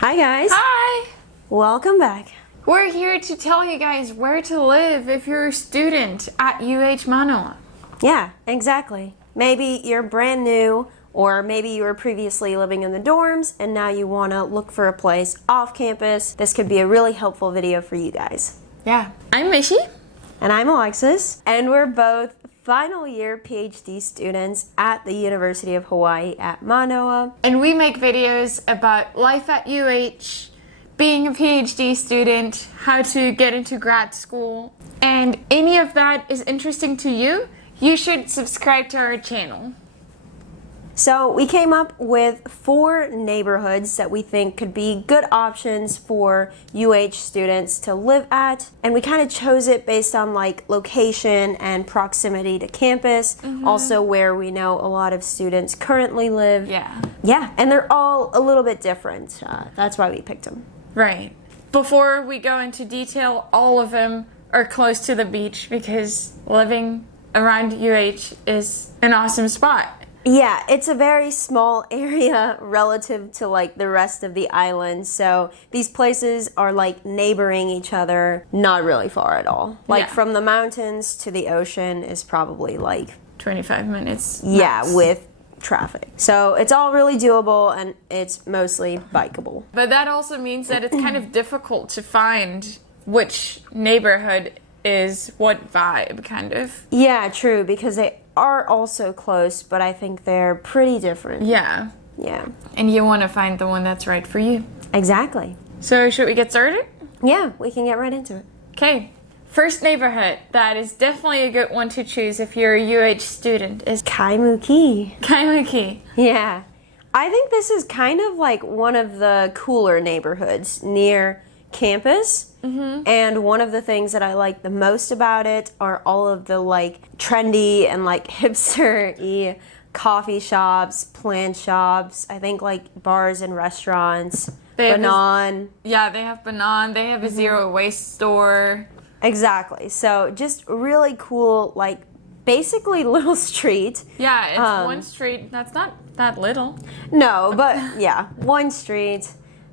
Hi guys. Hi! Welcome back. We're here to tell you guys where to live if you're a student at UH Manoa. Yeah, exactly. Maybe you're brand new, or maybe you were previously living in the dorms and now you want to look for a place off campus. This could be a really helpful video for you guys. Yeah. I'm Mishi. And I'm Alexis, and we're both final year PhD students at the University of Hawaii at Manoa. And we make videos about life at UH, being a PhD student, how to get into grad school. And any of that is interesting to you, you should subscribe to our channel. So we came up with 4 neighborhoods that we think could be good options for UH students to live at. And we kind of chose it based on like location and proximity to campus. Also where we know a lot of students currently live. Yeah, and they're all a little bit different. That's why we picked them. Right. Before we go into detail, all of them are close to the beach because living around UH is an awesome spot. Yeah, it's a very small area relative to like the rest of the island. So these places are like neighboring each other, not really far at all. Like from the mountains to the ocean is probably like 25 minutes. Yeah, max. with traffic. So it's all really doable and it's mostly bikeable. But that also means that it's kind of difficult to find which neighborhood is what vibe, kind of. Yeah, true, because they are also close, but I think they're pretty different. Yeah. Yeah. And you want to find the one that's right for you. Exactly. So should we get started? Yeah, we can get right into it. Okay. First neighborhood that is definitely a good one to choose if you're a UH student is Kaimuki. Kaimuki. Yeah. I think this is kind of like one of the cooler neighborhoods near campus. And one of the things that I like the most about it are all of the like trendy and like hipster-y coffee shops, plant shops, I think like bars and restaurants. Banan. Yeah, they have Banan. They have a zero waste store. Exactly. So just really cool, like basically little street. Yeah, it's one street. That's not that little. No, but yeah, one street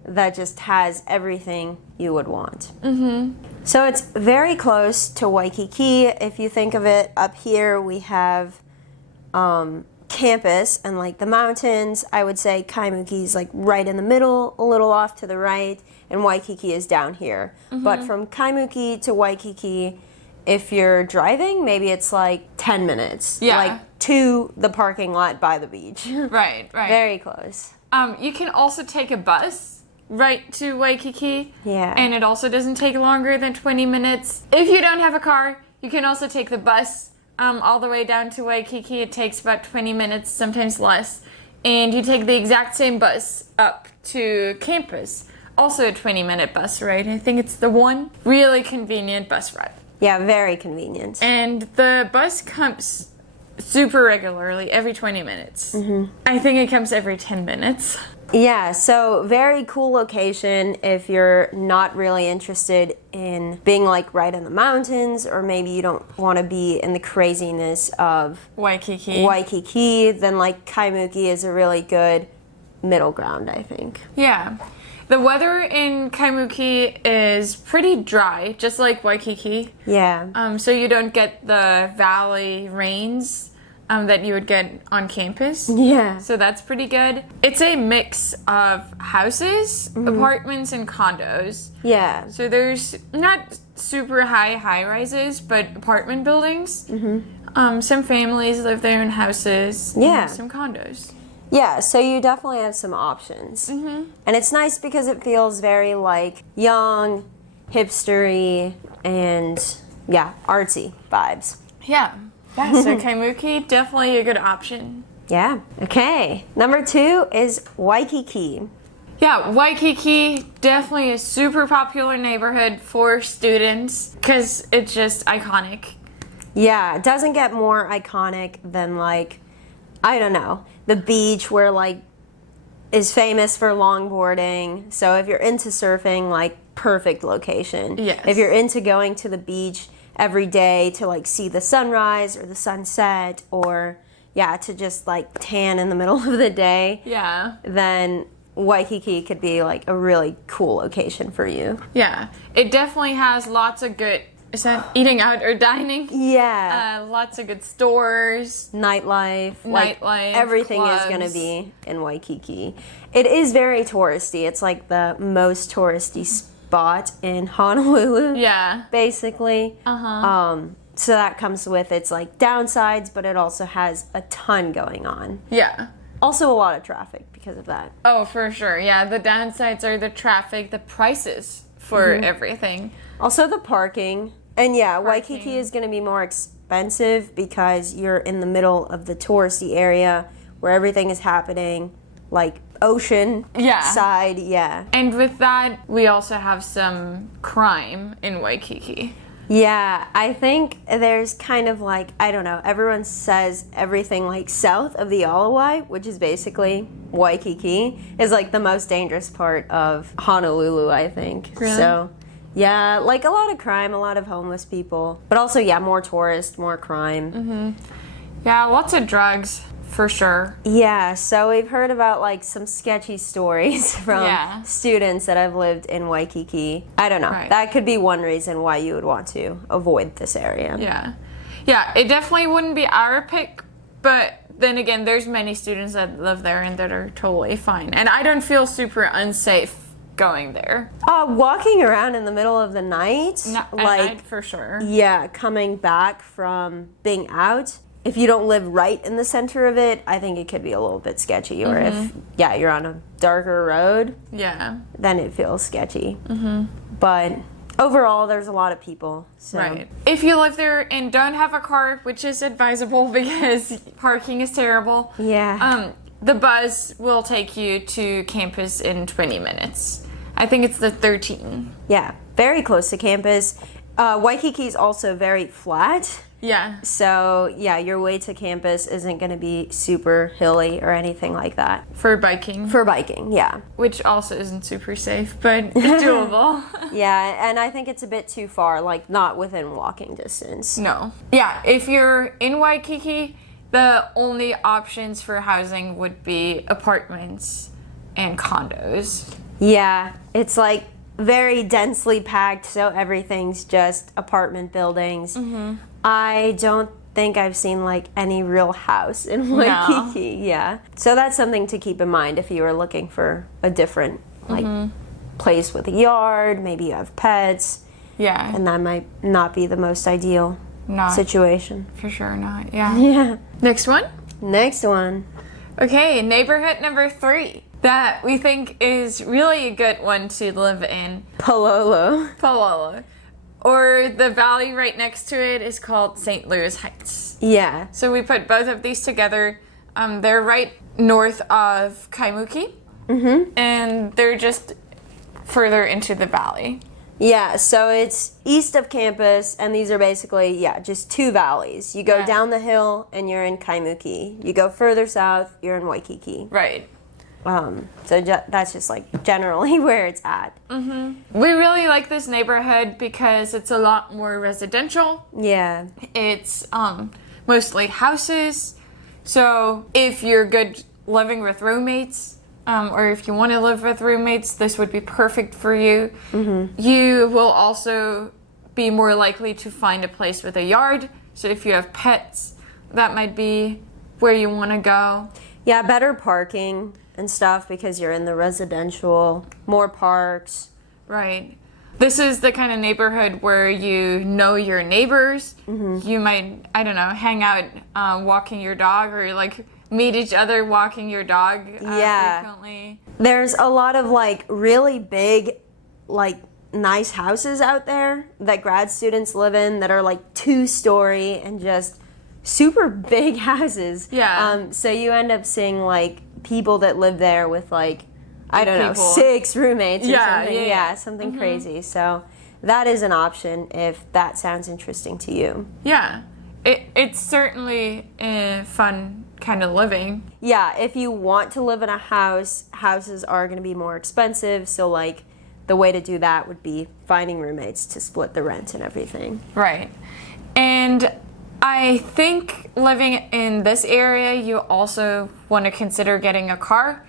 that just has everything you would want. So it's very close to Waikiki. If you think of it, up here we have campus and like the mountains. I would say Kaimuki is like right in the middle, a little off to the right, and Waikiki is down here. But from Kaimuki to Waikiki, if you're driving, maybe it's like 10 minutes. Yeah. Like to the parking lot by the beach. Right. Very close. You can also take a bus right to Waikiki. Yeah. And it also doesn't take longer than 20 minutes. If you don't have a car, you can also take the bus all the way down to Waikiki. It takes about 20 minutes, sometimes less. And you take the exact same bus up to campus. Also a 20-minute bus ride. I think it's the one really convenient bus ride. Yeah, very convenient. And the bus comes super regularly, every 20 minutes. I think it comes every 10 minutes. Yeah, so very cool location if you're not really interested in being like right in the mountains, or maybe you don't want to be in the craziness of Waikiki, then like Kaimuki is a really good middle ground, I think. Yeah. The weather in Kaimuki is pretty dry, just like Waikiki. Yeah. So you don't get the valley rains that you would get on campus. Yeah. So that's pretty good. It's a mix of houses, apartments, and condos. Yeah. So there's not super high rises, but apartment buildings. Some families live there in houses. Yeah. Some condos. Yeah, so you definitely have some options. And it's nice because it feels very like young, hipstery, and yeah, artsy vibes. Yeah. Yeah, so Kaimuki, definitely a good option. Yeah. Okay. Number 2 is Waikiki. Yeah, Waikiki, definitely a super popular neighborhood for students because it's just iconic. Yeah, it doesn't get more iconic than like, I don't know, the beach where like is famous for longboarding. So if you're into surfing, like perfect location. Yes. If you're into going to the beach every day to like see the sunrise or the sunset, or yeah, to just like tan in the middle of the day, Yeah. then Waikiki could be like a really cool location for you. Yeah, it definitely has lots of good, is that eating out or dining? Yeah. Lots of good stores. Nightlife. Like, Nightlife, everything is clubs. going to be in Waikiki. It is very touristy. It's like the most touristy spot in Honolulu. Yeah. Basically. Uh-huh. So that comes with its like downsides, but it also has a ton going on. Yeah. Also a lot of traffic because of that. Oh, for sure. Yeah, the downsides are the traffic, the prices for everything. Also the parking. And yeah, Parking. Waikiki is going to be more expensive because you're in the middle of the touristy area where everything is happening, like ocean side, yeah. And with that, we also have some crime in Waikiki. Yeah, I think there's kind of like, I don't know, everyone says everything like south of the Aloha, which is basically Waikiki, is like the most dangerous part of Honolulu, I think. Really? So, yeah, like a lot of crime, a lot of homeless people, but also, yeah, more tourists, more crime. Yeah, lots of drugs, for sure. Yeah, so we've heard about like some sketchy stories from students that have lived in Waikiki. I don't know. Right. That could be one reason why you would want to avoid this area. Yeah. Yeah, it definitely wouldn't be our pick, but then again, there's many students that live there and that are totally fine. And I don't feel super unsafe going there. Walking around in the middle of the night, At like, night, for sure. yeah, coming back from being out, if you don't live right in the center of it, I think it could be a little bit sketchy. Or if, you're on a darker road, Yeah. then it feels sketchy. But overall, there's a lot of people. So. Right. If you live there and don't have a car, which is advisable because parking is terrible, Yeah. the bus will take you to campus in 20 minutes. I think it's the 13. Yeah, very close to campus. Waikiki is also very flat. Yeah. So, yeah, your way to campus isn't going to be super hilly or anything like that. For biking. For biking, yeah. Which also isn't super safe, but doable. Yeah, and I think it's a bit too far, like not within walking distance. No. Yeah, if you're in Waikiki, the only options for housing would be apartments and condos. Yeah, it's like very densely packed, so everything's just apartment buildings. I don't think I've seen like any real house in Waikiki. Yeah. So that's something to keep in mind if you are looking for a different like place with a yard, maybe you have pets, Yeah. and that might not be the most ideal situation. For sure not. Yeah. Yeah. Next one. Next one. Okay, neighborhood number 3 that we think is really a good one to live in. Palolo. Palolo. Or the valley right next to it is called St. Louis Heights. Yeah. So we put both of these together. They're right north of Kaimuki. And they're just further into the valley. Yeah, so it's east of campus, and these are basically, just two valleys. You go down the hill, and you're in Kaimuki. You go further south, you're in Waikiki. Right. So that's just like generally where it's at. We really like this neighborhood because it's a lot more residential. Yeah. It's mostly houses. So if you're good living with roommates, or if you want to live with roommates, this would be perfect for you. You will also be more likely to find a place with a yard. So if you have pets, that might be where you want to go. Yeah, better parking and stuff because you're in the residential, more parks. Right. This is the kind of neighborhood where you know your neighbors. You might, I don't know, hang out walking your dog, or like meet each other walking your dog frequently. There's a lot of like really big, like nice houses out there that grad students live in that are like 2-story and just super big houses. Yeah. So you end up seeing like people that live there with like, I don't know, People. 6 roommates or something. Yeah. Something crazy. So that is an option if that sounds interesting to you. Yeah. It's certainly a fun kind of living. Yeah, if you want to live in a house, houses are going to be more expensive. So like the way to do that would be finding roommates to split the rent and everything. Right. And I think living in this area, you also want to consider getting a car.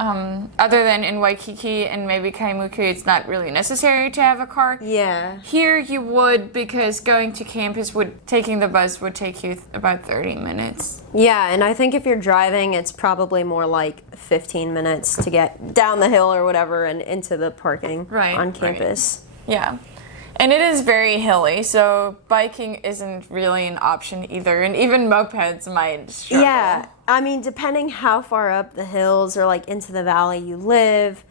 Other than in Waikiki and maybe Kaimuki, it's not really necessary to have a car. Yeah. Here you would, because going to campus taking the bus would take you about 30 minutes. Yeah, and I think if you're driving, it's probably more like 15 minutes to get down the hill or whatever and into the parking on campus. Right. Yeah. And it is very hilly, so biking isn't really an option either. And even mopeds might struggle. Yeah, I mean, depending how far up the hills or like into the valley you live,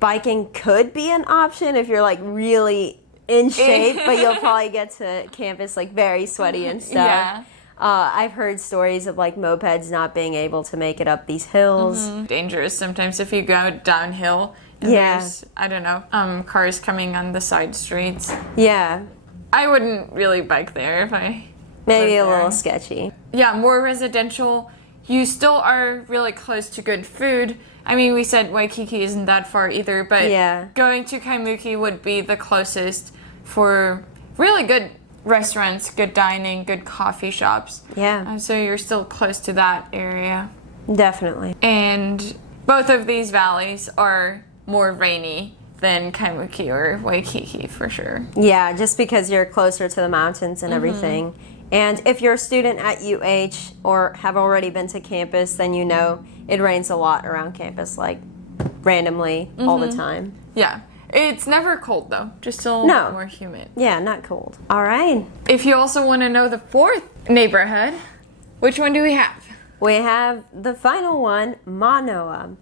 biking could be an option if you're like really in shape, but you'll probably get to campus like very sweaty and stuff. Yeah. I've heard stories of like mopeds not being able to make it up these hills. Dangerous sometimes if you go downhill. And there's, I don't know, cars coming on the side streets. Yeah. I wouldn't really bike there if I Maybe a lived there. little sketchy. Yeah, more residential. You still are really close to good food. I mean, we said Waikiki isn't that far either, but going to Kaimuki would be the closest for really good restaurants, good dining, good coffee shops. Yeah. So you're still close to that area. Definitely. And both of these valleys are more rainy than Kaimuki or Waikiki for sure. Yeah, just because you're closer to the mountains and everything. And if you're a student at UH or have already been to campus, then you know it rains a lot around campus, like randomly all the time. Yeah. It's never cold though, just still more humid. Yeah, not cold. All right. If you also want to know the fourth neighborhood, which one do we have? We have the final one, Manoa.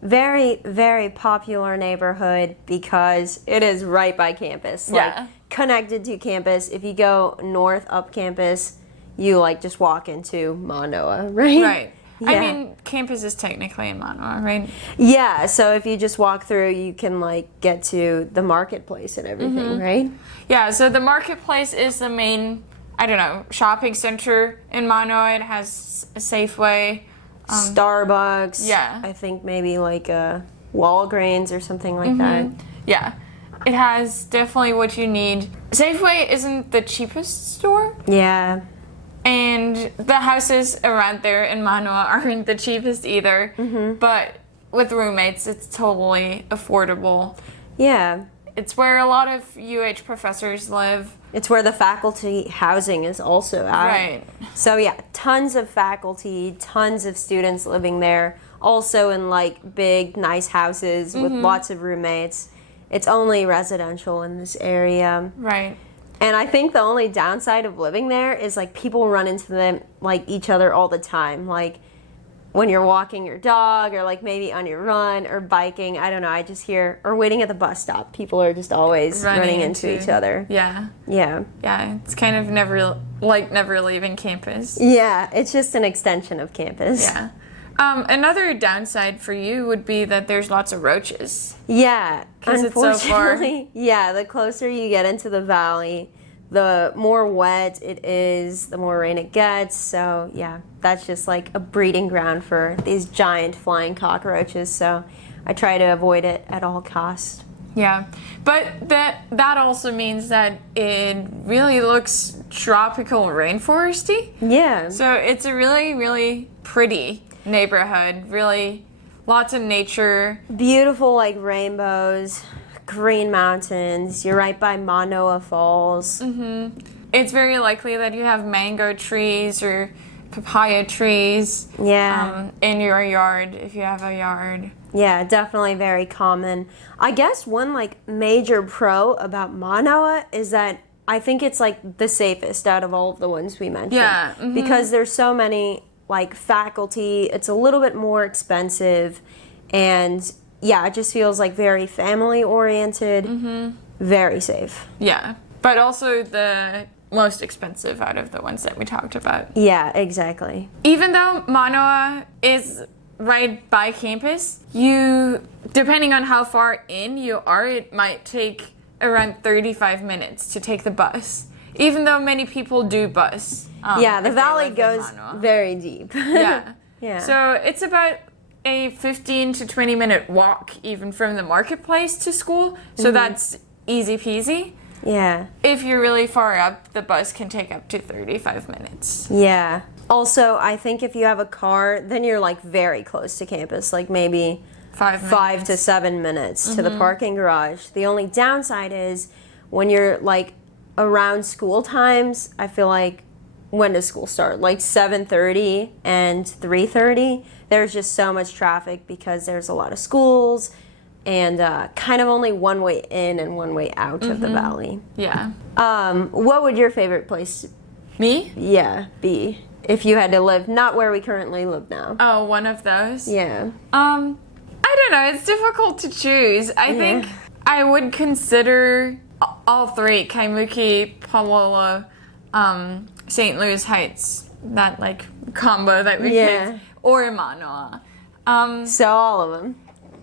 Very, very popular neighborhood because it is right by campus. Like, connected to campus. If you go north up campus, you like just walk into Manoa, right? Right. Yeah. I mean, campus is technically in Manoa, right? Yeah, so if you just walk through, you can like get to the marketplace and everything, right? Yeah, so the marketplace is the main, I don't know, shopping center in Manoa. It has a Safeway. Starbucks. Yeah. I think maybe like a Walgreens or something like that. Yeah. It has definitely what you need. Safeway isn't the cheapest store. Yeah. And the houses around there in Manoa aren't the cheapest either. But with roommates, it's totally affordable. Yeah. It's where a lot of UH professors live. It's where the faculty housing is also at. Right. So yeah, tons of faculty, tons of students living there. Also in like big, nice houses with lots of roommates. It's only residential in this area. Right. And I think the only downside of living there is like people run into them like each other all the time. Like when you're walking your dog or like maybe on your run or biking, I don't know, I just hear, or waiting at the bus stop, people are just always running into each other. Yeah. Yeah. Yeah, it's kind of never leaving campus. Yeah, it's just an extension of campus. Yeah. Another downside for you would be that there's lots of roaches. Yeah, 'Cause it's so far. unfortunately, yeah, the closer you get into the valley, the more wet it is, the more rain it gets. So yeah, that's just like a breeding ground for these giant flying cockroaches. So I try to avoid it at all costs. Yeah, but that also means that it really looks tropical rainforesty. Yeah. So it's a really, really pretty neighborhood. Really, lots of nature. Beautiful like rainbows, green mountains. You're right by Manoa Falls. It's very likely that you have mango trees or papaya trees in your yard if you have a yard. Yeah, definitely very common. I guess one like major pro about Manoa is that I think it's like the safest out of all of the ones we mentioned. Yeah. Because there's so many like faculty, it's a little bit more expensive, and yeah, it just feels like very family oriented, very safe. Yeah, but also the most expensive out of the ones that we talked about. Yeah, exactly. Even though Manoa is right by campus, you, depending on how far in you are, it might take around 35 minutes to take the bus. Even though many people do bus. Yeah, the if they valley live in goes Manoa. very deep. Yeah. Yeah. So it's about a 15 to 20 minute walk even from the marketplace to school. So that's easy peasy. Yeah. If you're really far up, the bus can take up to 35 minutes. Yeah. Also, I think if you have a car, then you're like very close to campus, like maybe 5 to 7 minutes to the parking garage. The only downside is when you're like around school times, I feel like when does school start? Like 7:30 and 3:30. There's just so much traffic because there's a lot of schools and kind of only one way in and one way out of the valley. Yeah. What would your favorite place Me? be if you had to live not where we currently live now? Oh, one of those? Yeah. I don't know. It's difficult to choose. I think I would consider all three: Kaimuki, Palolo, St. Louis Heights. That like combo that we picked, or Manoa. So all of them.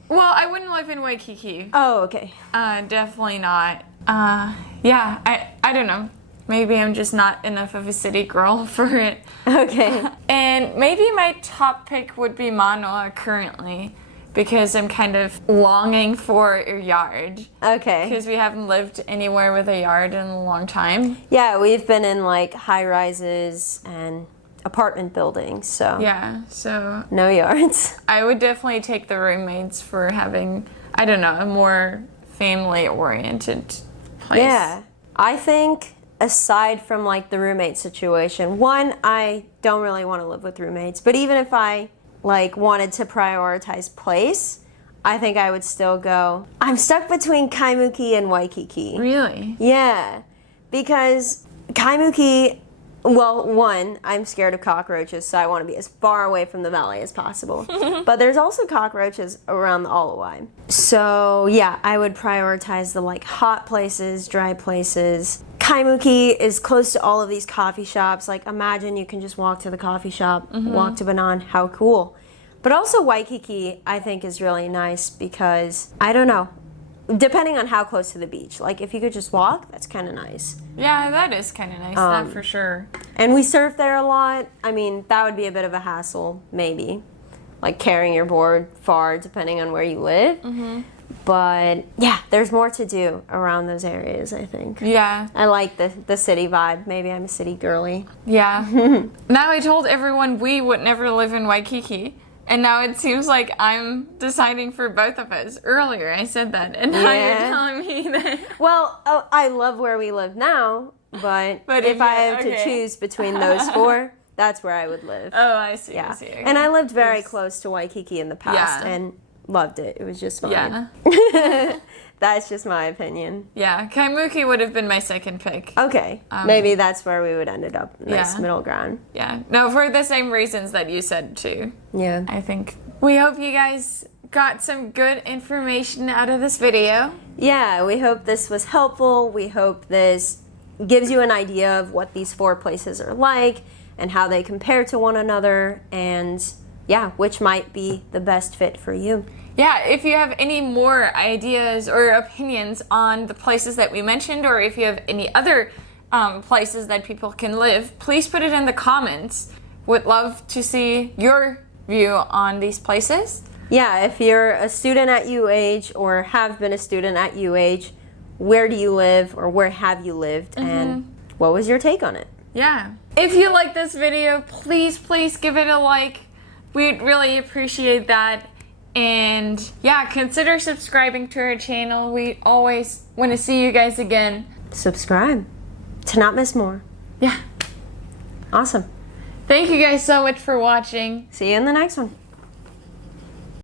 Well, I wouldn't live in Waikiki. Oh, okay. Definitely not. Yeah. I don't know. Maybe I'm just not enough of a city girl for it. Okay. And maybe my top pick would be Manoa currently, because I'm kind of longing for a yard. Okay. Because we haven't lived anywhere with a yard in a long time. Yeah, we've been in like high rises and apartment buildings, so Yeah, so no yards. I would definitely take the roommates for having, I don't know, a more family-oriented place. Yeah. I think aside from like the roommate situation, one, I don't really want to live with roommates, but even if I like wanted to prioritize place, I think I would still go. I'm stuck between Kaimuki and Waikiki. Really? Yeah, because Kaimuki, well, one, I'm scared of cockroaches, so I want to be as far away from the valley as possible. But there's also cockroaches around the Aloha. So yeah, I would prioritize the like hot places, dry places. Kaimuki is close to all of these coffee shops. Like imagine you can just walk to the coffee shop, walk to Banan, how cool. But also Waikiki, I think, is really nice because, I don't know, depending on how close to the beach. Like if you could just walk, that's kind of nice. Yeah, that is kind of nice, that for sure. And we surf there a lot. I mean, that would be a bit of a hassle, maybe. Like carrying your board far, depending on where you live. But yeah, there's more to do around those areas, I think. Yeah. I like the city vibe. Maybe I'm a city girly. Yeah. Now I told everyone we would never live in Waikiki. And now it seems like I'm deciding for both of us. Earlier I said that, and now you're telling me that. Well, I love where we live now, but if I have to choose between those four, that's where I would live. Oh, I see. Yeah. I see. Okay. And I lived very close to Waikiki in the past and loved it. It was just fine. Yeah. That's just my opinion. Yeah. Kaimuki would have been my second pick. Okay. Maybe that's where we would end up. Nice middle ground. Yeah. No, for the same reasons that you said too. Yeah. I think. We hope you guys got some good information out of this video. Yeah, we hope this was helpful. We hope this gives you an idea of what these four places are like and how they compare to one another, and yeah, which might be the best fit for you. Yeah, if you have any more ideas or opinions on the places that we mentioned, or if you have any other places that people can live, please put it in the comments. Would love to see your view on these places. Yeah, if you're a student at UH or have been a student at UH, where do you live or where have you lived, and what was your take on it? Yeah. If you like this video, please give it a like. We'd really appreciate that. And yeah, consider subscribing to our channel. We always want to see you guys again. Subscribe to not miss more. Yeah. Awesome. Thank you guys so much for watching. See you in the next one.